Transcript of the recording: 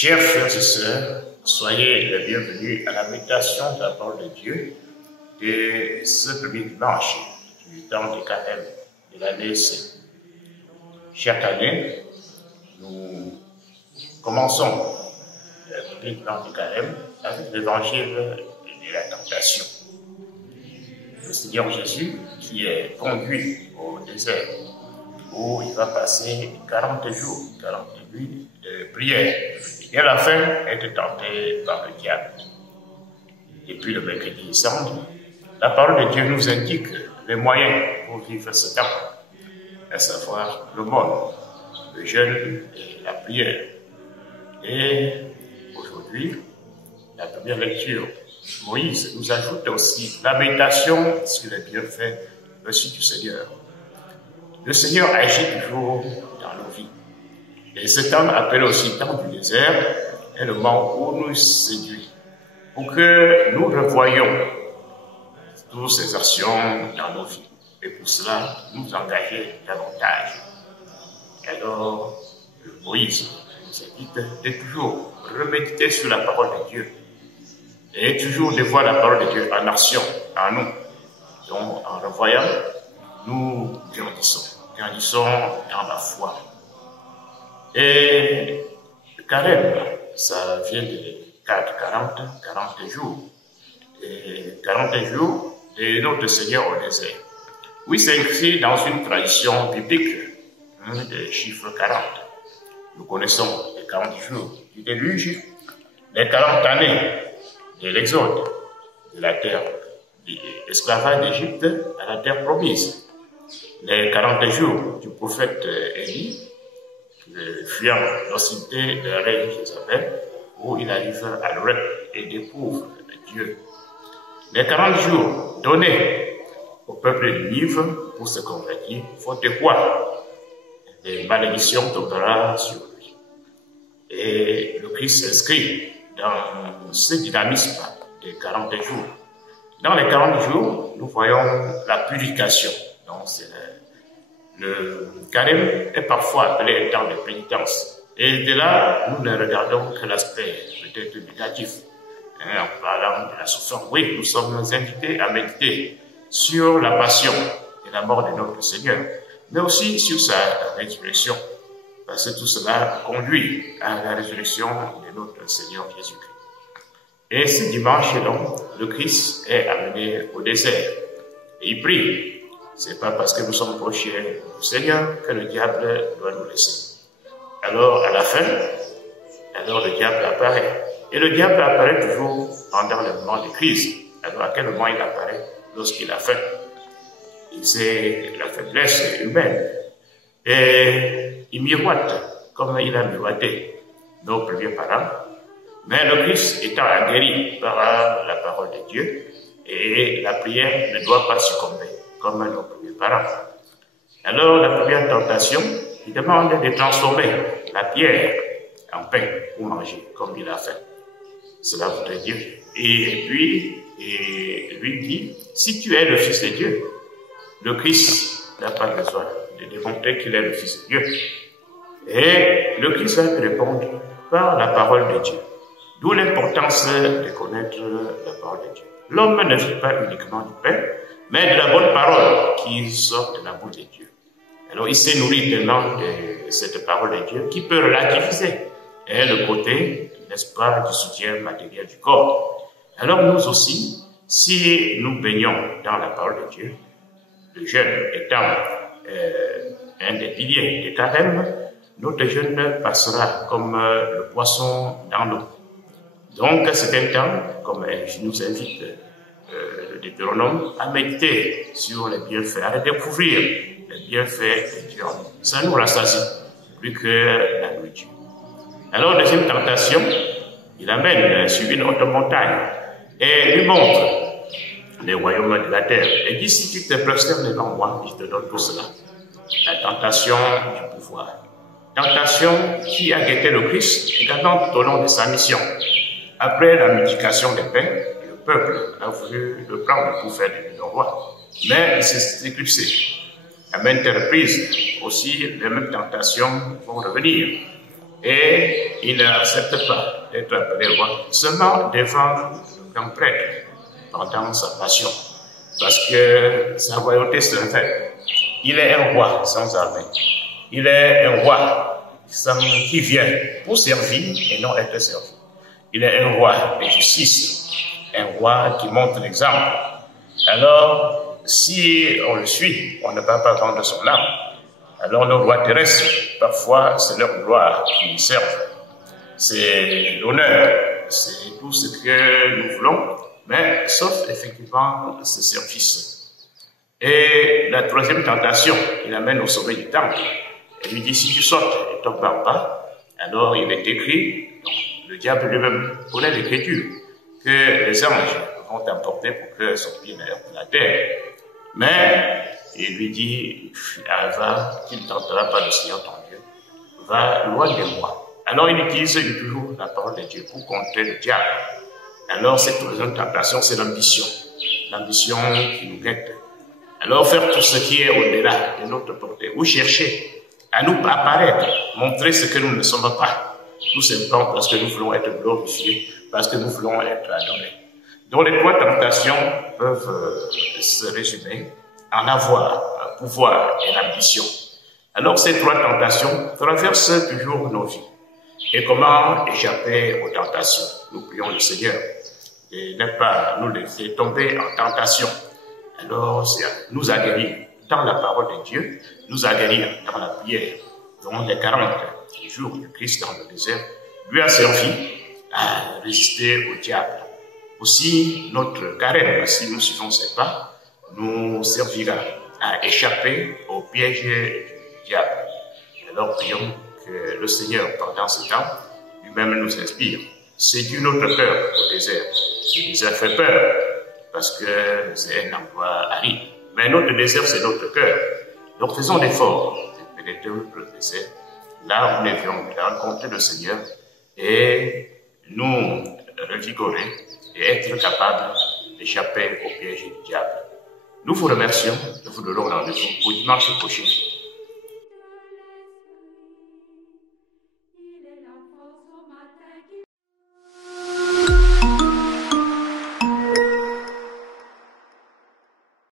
Chers frères et sœurs, soyez les bienvenus à la méditation de la parole de Dieu de ce premier dimanche du temps de Carême de l'année C. Chaque année, nous commençons le premier dimanche de Carême avec l'évangile de la tentation. Le Seigneur Jésus qui est conduit au désert où il va passer 40 jours, 40 nuits de prière. Et à la fin, être tenté par le diable. Depuis le mercredi décembre, la parole de Dieu nous indique les moyens pour vivre ce temps, à savoir le monde, le jeûne et la prière. Et aujourd'hui, la première lecture, Moïse nous ajoute aussi la méditation sur les bienfaits reçus du Seigneur. Le Seigneur agit toujours dans nos vies. Et ce temps appelé aussi temps du désert est le moment où nous séduit, pour que nous revoyions toutes ces actions dans nos vies. Et pour cela, nous engager davantage. Alors, Moïse nous invite de toujours reméditer sur la parole de Dieu et toujours de voir la parole de Dieu en action, en nous. Donc, en revoyant, nous grandissons dans la foi. Et le carême, ça vient de 40 jours. Et 40 jours de notre Seigneur au désert. Oui, c'est écrit dans une tradition biblique, des chiffres 40. Nous connaissons les 40 jours du déluge, les 40 années de l'exode de la terre de l'esclavage d'Égypte à la terre promise. Les 40 jours du prophète Élie, fuyant l'hostilité de la reine Jézabel, où il arrive à l'Oreb et découvre Dieu. Les 40 jours donnés au peuple de Nive pour se convertir, faute de quoi les malédictions tombera sur lui. Et le Christ s'inscrit dans ce dynamisme des 40 jours. Dans les 40 jours, nous voyons la purification. Donc, le carême est parfois appelé un temps de pénitence. Et de là, nous ne regardons que l'aspect peut-être négatif. En parlant de la souffrance, oui, nous sommes invités à méditer sur la passion et la mort de notre Seigneur, mais aussi sur sa résurrection. Parce que tout cela conduit à la résurrection de notre Seigneur Jésus-Christ. Et ce dimanche, donc, le Christ est amené au désert. Et il prie. C'est pas parce que nous sommes proches du Seigneur que le diable doit nous laisser. Alors, à la fin, le diable apparaît. Et le diable apparaît toujours pendant le moment de crise. Alors, à quel moment il apparaît? Lorsqu'il a faim. C'est la faiblesse humaine. Et il miroite, comme il a miroité nos premiers parents. Mais le Christ étant aguerri par la parole de Dieu, et la prière ne doit pas succomber, comme nos premiers parents. Alors, la première tentation, il demande de transformer la pierre en pain pour manger, comme il a fait. Cela voudrait dire. Et puis, lui dit, si tu es le Fils de Dieu, le Christ n'a pas besoin de démontrer qu'il est le Fils de Dieu. Et le Christ va lui répondre par la parole de Dieu. D'où l'importance de connaître la parole de Dieu. L'homme ne vit pas uniquement du pain, mais de la bonne parole qui sort de la bouche de Dieu. Alors il s'est nourri tellement de cette parole de Dieu qui peut relativiser le côté, n'est-ce pas, du soutien matériel du corps. Alors nous aussi, si nous baignons dans la parole de Dieu, le jeûne étant un des piliers du carême, notre jeûne passera comme le poisson dans l'eau. Donc c'est un temps, comme je nous invite le Deutéronome, à méditer sur les bienfaits, à découvrir les bienfaits de Dieu. Ça nous rassasie plus que la nourriture. Alors, deuxième tentation, il amène sur une haute montagne et lui montre les royaumes de la terre. Et dit, si tu te prosternes devant moi, je te donne tout cela. La tentation du pouvoir. Tentation qui a guetté le Christ également tout au long de sa mission. Après la multiplication des pains, le peuple a voulu le prendre pour faire de lui le roi. Mais il s'est éclipsé. À maintes reprises, aussi, les mêmes tentations vont revenir. Et il n'accepte pas d'être appelé roi seulement devant le grand prêtre pendant sa passion, parce que sa royauté se révèle. Il est un roi sans armée. Il est un roi qui vient pour servir et non être servi. Il est un roi de justice, un roi qui montre l'exemple. Alors, si on le suit, on ne va pas vendre son âme. Alors nos rois terrestres, parfois, c'est leur gloire qui nous servent. C'est l'honneur, c'est tout ce que nous voulons, mais sauf effectivement ce service. Et la troisième tentation, il amène au sommet du temple. Et lui dit, si tu sautes et ne tomberas pas, alors il est écrit, donc, le diable lui-même connaît l'écriture, que les anges vont t'emporter pour que son pied n'aille la terre. Mais il lui dit, va, tu ne tenteras pas le Seigneur ton Dieu, va loin de moi. Alors il utilise toujours la parole de Dieu pour contrer le diable. Alors cette troisième tentation, c'est l'ambition. L'ambition qui nous guette. Alors faire tout ce qui est au-delà de notre portée, ou chercher à nous apparaître, montrer ce que nous ne sommes pas, tout simplement parce que nous voulons être glorifiés, parce que nous voulons être adorés. Donc les trois tentations peuvent se résumer en avoir, un pouvoir et l'ambition. Alors ces trois tentations traversent toujours nos vies. Et comment échapper aux tentations? Nous prions le Seigneur de ne pas nous laisser tomber en tentation. Alors, c'est nous adhérer dans la parole de Dieu, nous adhérer dans la prière. Donc, les 40 jours du Christ dans le désert lui a servi à résister au diable. Aussi, notre carême, si nous suivons ses pas, nous servira à échapper au piège du diable. Alors, prions que le Seigneur, pendant ce temps, lui-même nous inspire. Séduit notre cœur au désert. Le désert fait peur, parce que c'est un endroit aride. Mais notre désert, c'est notre cœur. Donc faisons l'effort de pénétrer le désert, là où nous devions rencontrer le Seigneur et nous revigorer et être capables d'échapper au piège du diable. Nous vous remercions, nous vous donnons rendez-vous au dimanche prochain.